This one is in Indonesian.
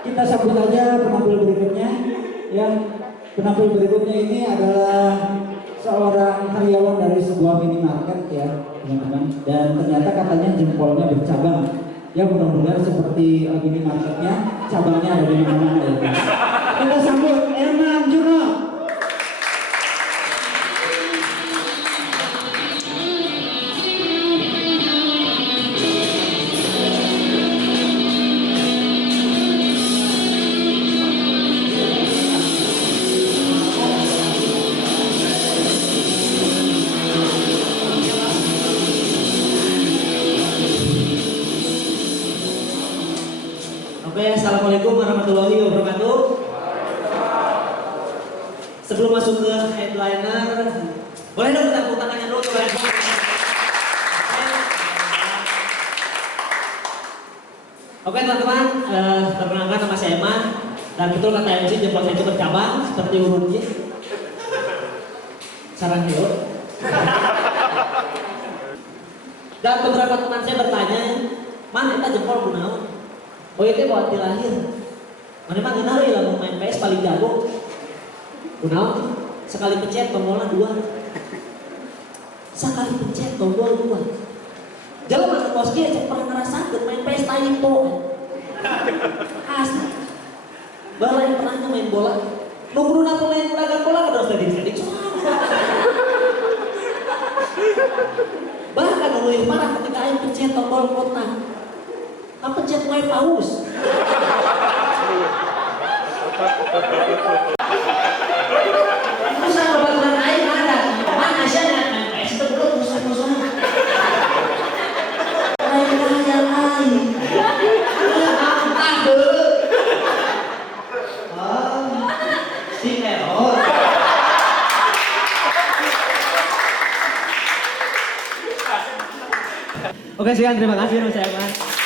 kita sambut aja penampil berikutnya. Ya, penampil berikutnya ini adalah seorang karyawan dari sebuah minimarket ya, teman-teman. Dan ternyata katanya jempolnya bercabang. Ya mudah-mudahan seperti minimarketnya, cabangnya ada di mana-mana ya. Kita sambut Erman Juno. Oke, assalamualaikum warahmatullahi wabarakatuh. Sebelum masuk ke headliner, boleh dong tepuk tangannya dulu tuh. Oke teman-teman, perkenalkan nama saya Eman dan betul kata MC jempol saya itu bercabang seperti urutnya. Sarang heo. Dan beberapa teman saya bertanya, "Man, kita jempol kunaon?" Oh itu buat lahir. Mana mah kenal ya lamun main PS paling jago. Kunaon? Sekali pencet tombolnya 2. Sekali pencet tombol 2. Jalan masuk kos ge cek pernah ngerasakeun main PS typo. Asli. Bala yang pernah main bola. Nu kuduna pemain ulagan bola kada usah dicedik. Bahkan lebih parah ketika aing pencet tombol kotak. Pencet wifi paus. Usah obat-obatan air ada. Mana sih main PS itu bro musuh-musuh. Lain kaya lain. Aduh. Si error. Oke sekian terima kasih Mas Eman.